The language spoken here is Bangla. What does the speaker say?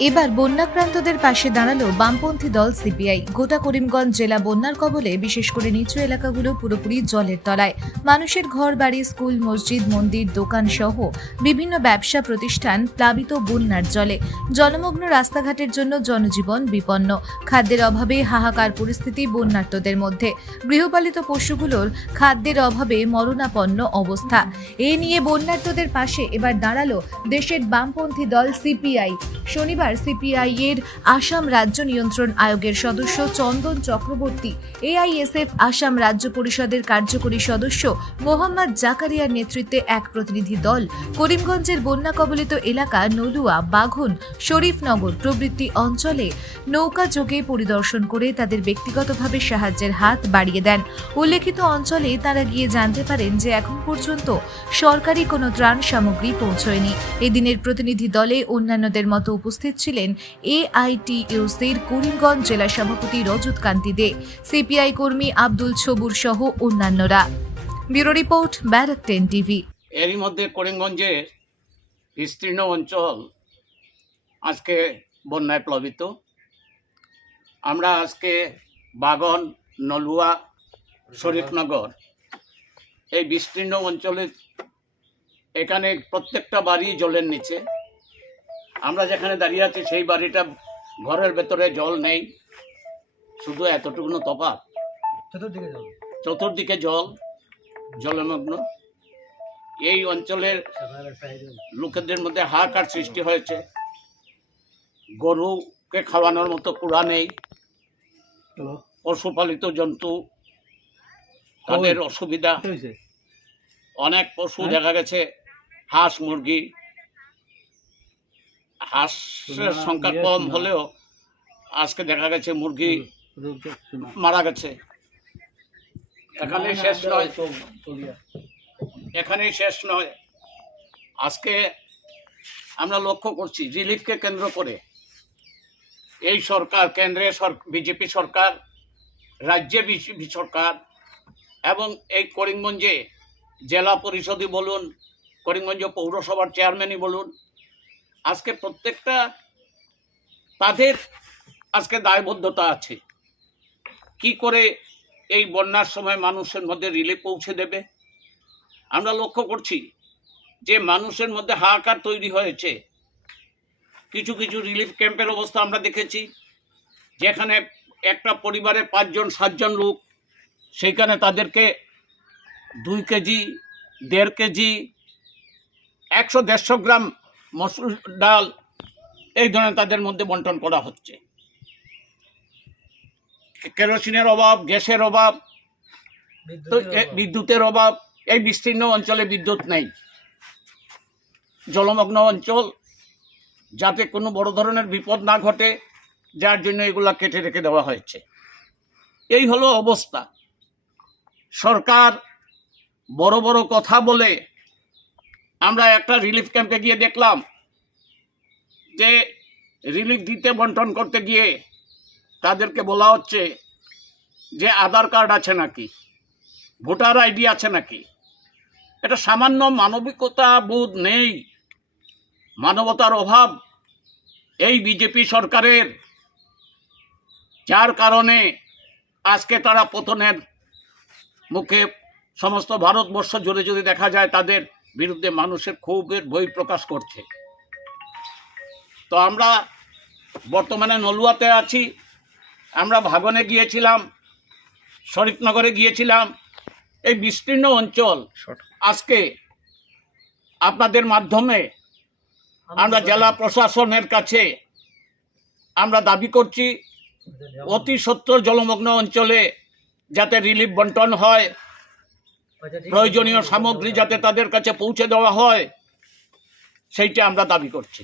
এবার বন্যাক্রান্তদের পাশে দাঁড়াল বামপন্থী দল সিপিআই। গোটা করিমগঞ্জ জেলা বন্যার কবলে, বিশেষ করে নিচু এলাকাগুলো পুরোপুরি জলের তলায়। মানুষের ঘর, বাড়ি, স্কুল, মসজিদ, মন্দির, দোকান সহ বিভিন্ন ব্যবসা প্রতিষ্ঠান প্লাবিত বন্যার জলে। জলমগ্ন রাস্তাঘাটের জন্য জনজীবন বিপন্ন। খাদ্যের অভাবে হাহাকার পরিস্থিতি বন্যার্তদের মধ্যে। গৃহপালিত পশুগুলোর খাদ্যের অভাবে মরণাপন্ন অবস্থা। এ নিয়ে বন্যার্তদের পাশে এবার দাঁড়াল দেশের বামপন্থী দল সিপিআই। শনিবার সিপিআই এর আসাম রাজ্য নিয়ন্ত্রণ আয়োগের সদস্য চন্দন চক্রবর্তী, এআইএসএফ আসাম রাজ্য পরিষদের কার্যকরী সদস্য মোহাম্মদ জাকারিয়ার নেতৃত্বে এক প্রতিনিধি দল, করিমগঞ্জের বন্যা কবলিত এলাকা নলুয়া, বাঘন, শরীফনগর প্রভৃতি অঞ্চলে নৌকা যোগে পরিদর্শন করে তাদের ব্যক্তিগতভাবে সাহায্যের হাত বাড়িয়ে দেন। উল্লেখিত অঞ্চলে তারা গিয়ে জানতে পারেন যে এখন পর্যন্ত সরকারি কোনো ত্রাণ সামগ্রী পৌঁছয়নি। এদিনের প্রতিনিধি দলে অন্যান্যদের মতো উপস্থিত ছিলেন এআইটিইউসির করিমগঞ্জ জেলা সভাপতি রজত কান্তি দে সিপিআই কর্মী আব্দুল ছবুর সহ অন্যান্যরা। Bureau report, Barak ten TV. এরই মধ্যে করিমগঞ্জের বিস্তীর্ণ অঞ্চল আজকে বন্যায় প্লাবিত। আমরা আজকে বাগন, নলুয়া, শরীফনগর এই বিস্তীর্ণ অঞ্চলে এখানে প্রত্যেকটা বাড়ি জলের নিচে। আমরা যেখানে দাঁড়িয়ে আছি সেই বাড়িটা ঘরের ভেতরে জল নেই। শুধু এতটুকুনো তফাৎ। চতুর্দিকে যাও চতুর্দিকে জল জলমগ্ন এই অঞ্চলের লোকেদের মধ্যে হাহাকার সৃষ্টি হয়েছে। গরুকে খাওয়ানোর মতো কুড়া নেই। পশুপালিত জন্তু তাদের অসুবিধা। অনেক পশু হ্যাঁ? দেখা গেছে হাঁস মুরগি। হাঁসের সংখ্যা কম হলেও আজকে দেখা গেছে মুরগি মারা গেছে। এখানেই শেষ নয়। এখানেই শেষ নয়। আজকে আমরা লক্ষ্য করছি রিলিফকে কেন্দ্র করে এই সরকার কেন্দ্রে বিজেপি সরকার রাজ্যে বিজেপি সরকার এবং এই করিমগঞ্জে জেলা পরিষদই বলুন করিমগঞ্জ পৌরসভার চেয়ারম্যানই বলুন আজকে প্রত্যেকটা তাদের আজকে দায়বদ্ধতা আছে। কি করে এই বন্যার সময় মানুষের মধ্যে রিলিফ পৌঁছে দেবে? আমরা লক্ষ্য করছি যে মানুষের মধ্যে হাহাকার তৈরি হয়েছে। কিছু কিছু রিলিফ ক্যাম্পের অবস্থা আমরা দেখেছি, যেখানে একটা পরিবারে পাঁচজন, সাতজন লোক, সেইখানে তাদেরকে দুই কেজি, দেড় কেজি, একশো দেড়শো গ্রাম মসুর ডাল এই ধরনের তাদের মধ্যে বন্টন করা হচ্ছে। কেরোসিনের অভাব গ্যাসের অভাব তো বিদ্যুতের অভাব এই বিস্তীর্ণ অঞ্চলে বিদ্যুৎ নেই। জলমগ্ন অঞ্চল যাতে কোনো বড় ধরনের বিপদ না ঘটে যার জন্য এগুলা কেটে রেখে দেওয়া হয়েছে। এই হলো অবস্থা। সরকার বড় বড় কথা বলে আমরা একটা রিলিফ ক্যাম্পে গিয়ে দেখলাম যে রিলিফ দিতে বন্টন করতে গিয়ে তাদেরকে বলা হচ্ছে যে আধার কার্ড আছে নাকি, ভোটার আইডি আছে নাকি। এটা সামান্য মানবিকতা বোধ নেই, মানবতার অভাব এই বিজেপি সরকারের, যার কারণে আজকে তারা পতনের মুখে সমস্ত ভারতবর্ষ জুড়ে যদি দেখা যায় তাদের বিরুদ্ধে মানুষের ক্ষোভের বই প্রকাশ করছে। তো আমরা বর্তমানে নলুয়াতে আছি। আমরা ভাগনে গিয়েছিলাম শরীফনগরে গিয়েছিলাম। এই বিস্তীর্ণ অঞ্চল আজকে আপনাদের মাধ্যমে আমরা জেলা প্রশাসনের কাছে আমরা দাবি করছি অতি সত্তর জলমগ্ন অঞ্চলে যাতে রিলিফ বন্টন হয়। প্রয়োজনীয় সামগ্রী যাতে তাদের কাছে পৌঁছে দেওয়া হয় সেইটা আমরা দাবি করছি।